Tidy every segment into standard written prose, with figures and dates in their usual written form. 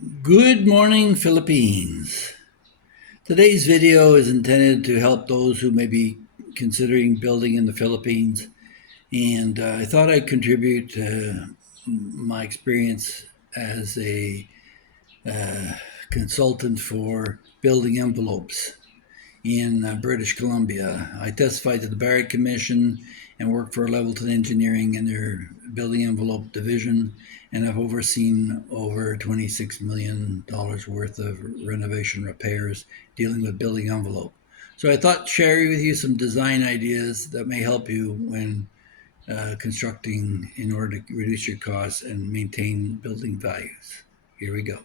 Good morning, Philippines. Today's video is intended to help those who may be considering building in the Philippines, and I thought I'd contribute my experience as a consultant for building envelopes in British Columbia. I testified to the Barrett Commission and worked for Levelton Engineering in their building envelope division, and I've overseen over $26 million worth of renovation repairs dealing with building envelope. So I thought share with you some design ideas that may help you when constructing in order to reduce your costs and maintain building values. Here we go.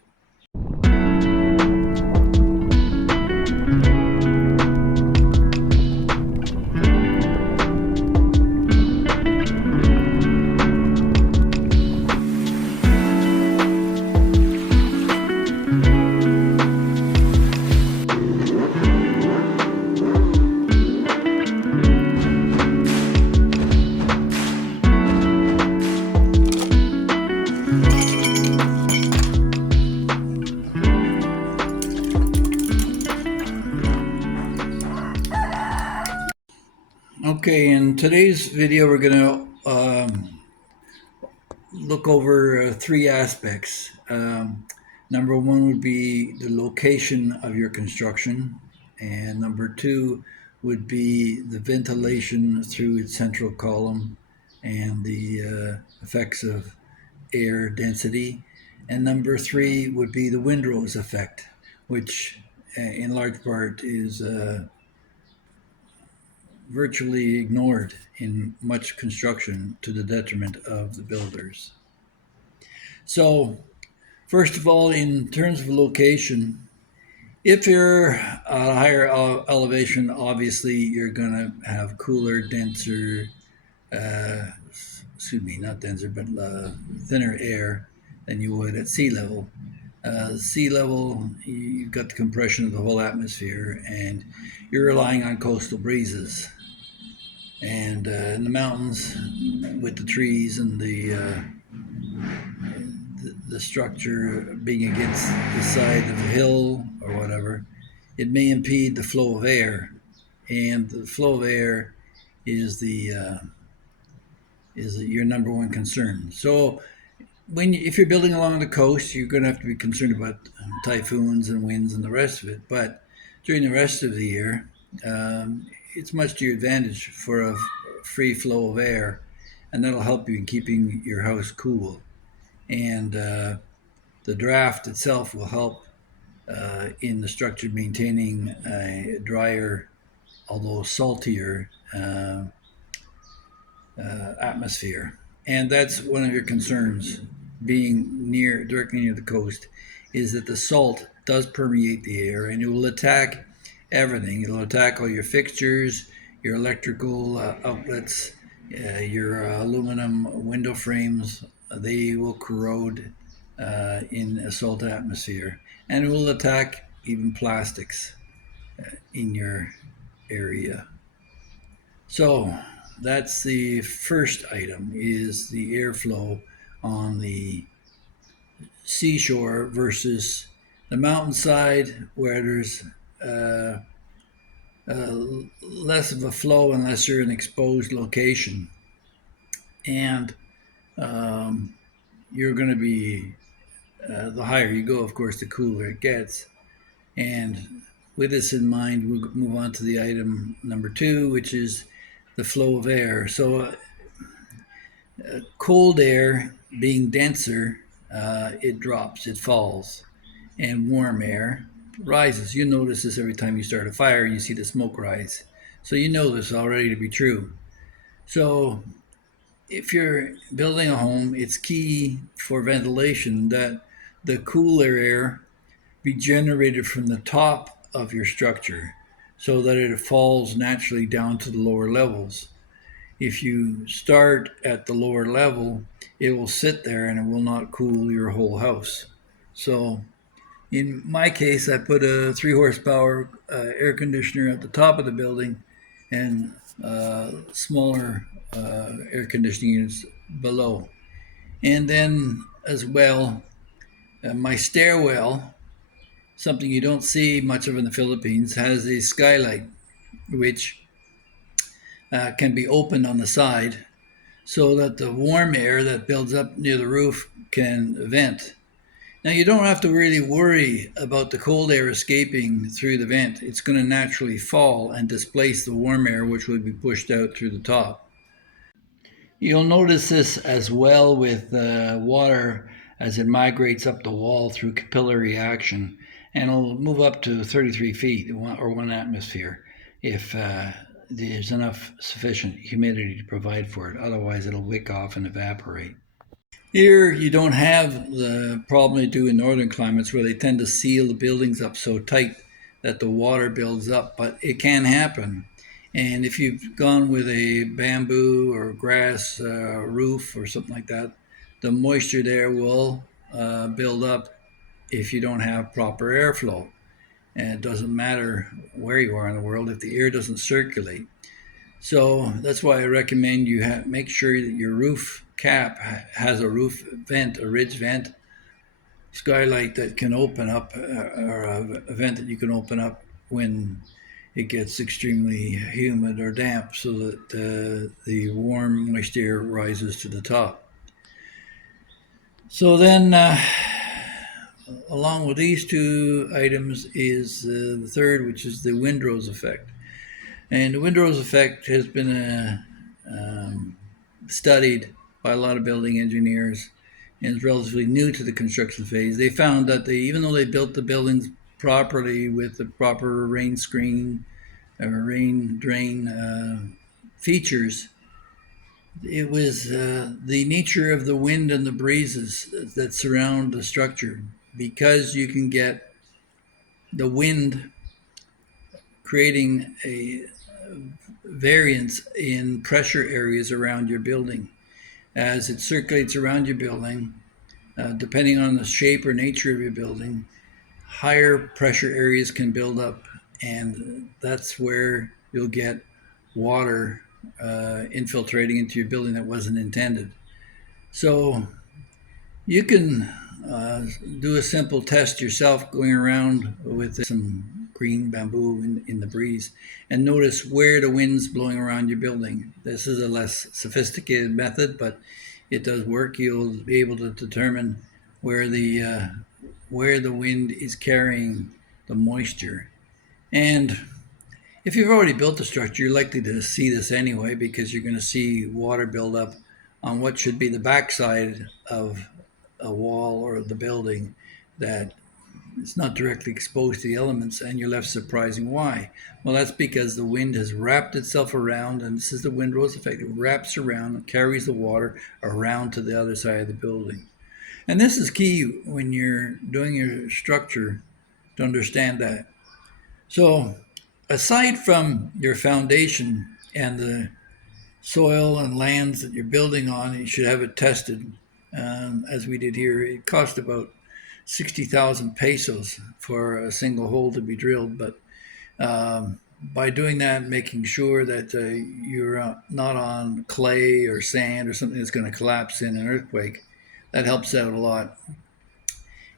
Okay, in today's video, we're going to look over three aspects. Number one would be the location of your construction, and number two would be the ventilation through its central column and the effects of air density. And number three would be the windrows effect, which in large part is virtually ignored in much construction to the detriment of the builders. So, first of all, in terms of location, if you're at a higher elevation, obviously you're going to have cooler, denser, not denser, but thinner air than you would at sea level. Sea level, you've got the compression of the whole atmosphere, and you're relying on coastal breezes. And in the mountains, with the trees and the structure being against the side of a hill or whatever, it may impede the flow of air, and the flow of air is your number one concern. So if you're building along the coast, you're going to have to be concerned about typhoons and winds and the rest of it. But during the rest of the year, it's much to your advantage for a free flow of air, and that'll help you in keeping your house cool. And the draft itself will help in the structure maintaining a drier, although saltier atmosphere. And that's one of your concerns, being directly near the coast, is that the salt does permeate the air and it will attack everything. It'll attack all your fixtures, your electrical outlets, your aluminum window frames. They will corrode in a salt atmosphere, and it will attack even plastics in your area. So that's the first item, is the airflow on the seashore versus the mountainside, where there's less of a flow unless you're in an exposed location. And you're going to be, the higher you go, of course, the cooler it gets. And with this in mind, we'll move on to the item number two, which is the flow of air. So cold air being denser, it drops, it falls, and warm air rises. You notice this every time you start a fire and you see the smoke rise. So you know this already to be true. So if you're building a home, it's key for ventilation that the cooler air be generated from the top of your structure so that it falls naturally down to the lower levels. If you start at the lower level, it will sit there and it will not cool your whole house. So in my case, I put a 3 horsepower air conditioner at the top of the building and smaller air conditioning units below. And then as well, My stairwell, something you don't see much of in the Philippines, has a skylight which can be opened on the side so that the warm air that builds up near the roof can vent. Now, you don't have to really worry about the cold air escaping through the vent. It's going to naturally fall and displace the warm air, which will be pushed out through the top. You'll notice this as well with water as it migrates up the wall through capillary action, and it'll move up to 33 feet or 1 atmosphere if there's enough sufficient humidity to provide for it. Otherwise, it'll wick off and evaporate. Here, you don't have the problem they do in northern climates where they tend to seal the buildings up so tight that the water builds up, but it can happen. And if you've gone with a bamboo or grass roof or something like that, the moisture there will build up if you don't have proper airflow. And it doesn't matter where you are in the world if the air doesn't circulate. So that's why I recommend you make sure that your roof cap has a roof vent, a ridge vent, skylight that can open up, or a vent that you can open up when it gets extremely humid or damp, so that the warm, moist air rises to the top. So then, along with these two items is the third, which is the Windrose effect. And the Windrose effect has been studied by a lot of building engineers and is relatively new to the construction phase. They found that even though they built the buildings properly with the proper rain screen or rain drain features, it was the nature of the wind and the breezes that surround the structure, because you can get the wind creating a variance in pressure areas around your building. As it circulates around your building, depending on the shape or nature of your building, higher pressure areas can build up, and that's where you'll get water infiltrating into your building that wasn't intended. So you can do a simple test yourself, going around with some green bamboo in the breeze, and notice where the wind's blowing around your building. This is a less sophisticated method, but it does work. You'll be able to determine where the wind is carrying the moisture. And if you've already built a structure, you're likely to see this anyway, because you're going to see water build up on what should be the backside of a wall or the building that it's not directly exposed to the elements, and you're left surprising why. Well, that's because the wind has wrapped itself around, and this is the Windrose effect. It wraps around and carries the water around to the other side of the building. And this is key when you're doing your structure, to understand that. So aside from your foundation and the soil and lands that you're building on, you should have it tested. As we did here, it cost about 60,000 pesos for a single hole to be drilled. But by doing that, making sure that you're not on clay or sand or something that's going to collapse in an earthquake, that helps out a lot.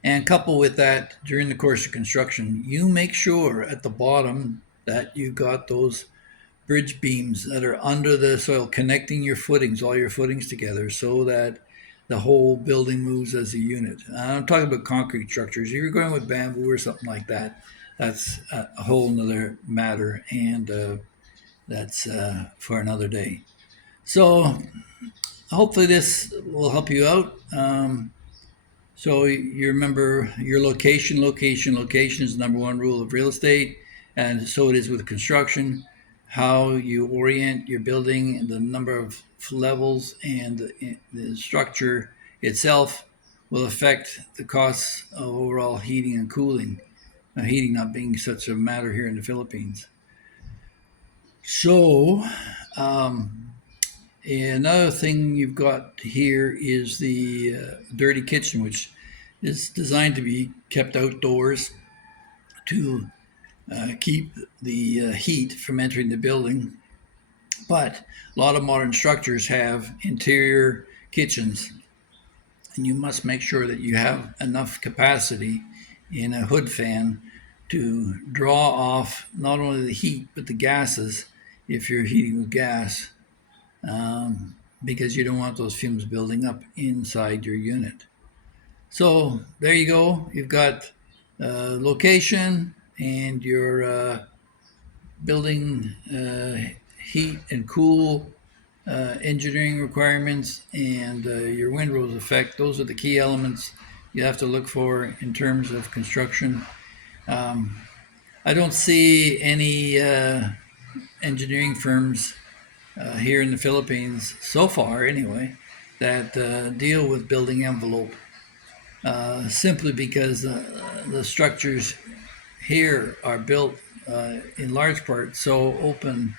And couple with that, during the course of construction, you make sure at the bottom that you got those bridge beams that are under the soil, connecting your footings, all your footings together, so that the whole building moves as a unit. I'm talking about concrete structures. If you're going with bamboo or something like that, that's a whole nother matter, and that's for another day. So hopefully this will help you out. So you remember your location. Location is the number one rule of real estate, and so it is with construction. How you orient your building, the number of levels, and the structure itself will affect the costs of overall heating and cooling. Heating not being such a matter here in the Philippines. So another thing you've got here is the dirty kitchen, which is designed to be kept outdoors to keep the heat from entering the building. But a lot of modern structures have interior kitchens, and you must make sure that you have enough capacity in a hood fan to draw off not only the heat but the gases if you're heating with gas, because you don't want those fumes building up inside your unit. So there you go. You've got location and your building heat and cool engineering requirements and your windrows effect. Those are the key elements you have to look for in terms of construction. I don't see any engineering firms here in the Philippines so far, anyway, that deal with building envelope. Simply because the structures here are built in large part so open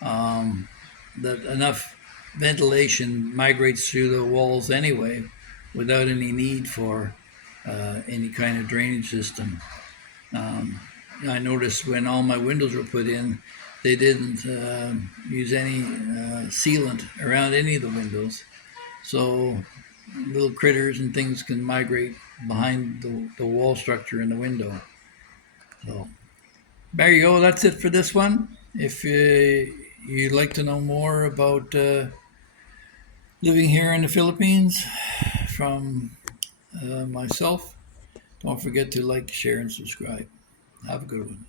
that enough ventilation migrates through the walls anyway without any need for any kind of drainage system. I noticed when all my windows were put in, they didn't use any sealant around any of the windows. So little critters and things can migrate behind the wall structure in the window. So there you go. That's it for this one. If you'd like to know more about living here in the Philippines from myself, don't forget to like, share, and subscribe. Have a good one.